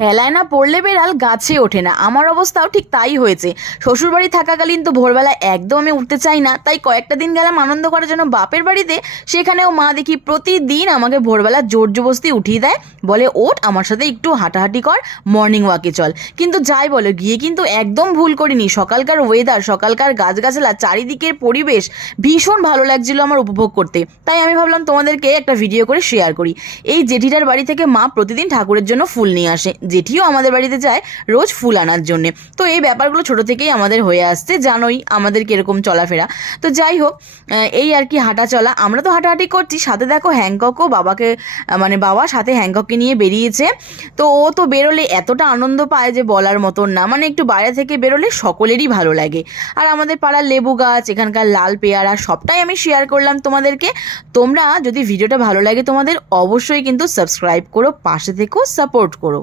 হেলায় না পড়লে বেড়াল গাছে ওঠে না, আমার অবস্থাও ঠিক তাই হয়েছে। শ্বশুরবাড়ি থাকাকালীন তো ভোরবেলা একদম আমি উঠতে চাই না, তাই কয়েকটা দিন গেলাম আনন্দ করার জন্য বাপের বাড়িতে। সেখানেও মা দেখি প্রতিদিন আমাকে ভোরবেলা জোর জবস্তি উঠিয়ে দেয়, বলে ওঠ আমার সাথে একটু হাঁটাহাঁটি কর, মর্নিং ওয়াকে চল। কিন্তু যাই বলো, গিয়ে কিন্তু একদম ভুল করিনি। সকালকার ওয়েদার, সকালকার গাছগাছালা, চারিদিকের পরিবেশ ভীষণ ভালো লাগছিল আমার উপভোগ করতে। তাই আমি ভাবলাম তোমাদেরকে একটা ভিডিও করে শেয়ার করি। এই জেঠিটার বাড়ি থেকে মা প্রতিদিন ঠাকুরের জন্য ফুল নিয়ে আসে, জেঠিও আমাদের বাড়িতে যায় রোজ ফুল আনার জন্যে। তো এই ব্যাপারগুলো ছোট থেকেই আমাদের হয়ে আসছে, জানোই আমাদের কীরকম চলাফেরা। তো যাই হোক, এই আর কি হাঁটা চলা, আমরা তো হাঁটাহাঁটি করছি, সাথে দেখো হ্যাংককও বাবাকে, মানে বাবা সাথে হ্যাংকককে নিয়ে বেরিয়েছে। তো ও তো বেরোলে এতটা আনন্দ পায় যে বলার মতন না, মানে একটু বাইরে থেকে বেরোলে সকলেরই ভালো লাগে। আর আমাদের পাড়ার লেবু গাছ, এখানকার লাল পেয়ারা, সবটাই আমি শেয়ার করলাম তোমাদেরকে। তোমরা যদি ভিডিওটা ভালো লাগে তোমাদের, অবশ্যই কিন্তু সাবস্ক্রাইব করো, পাশে থেকেও সাপোর্ট করো।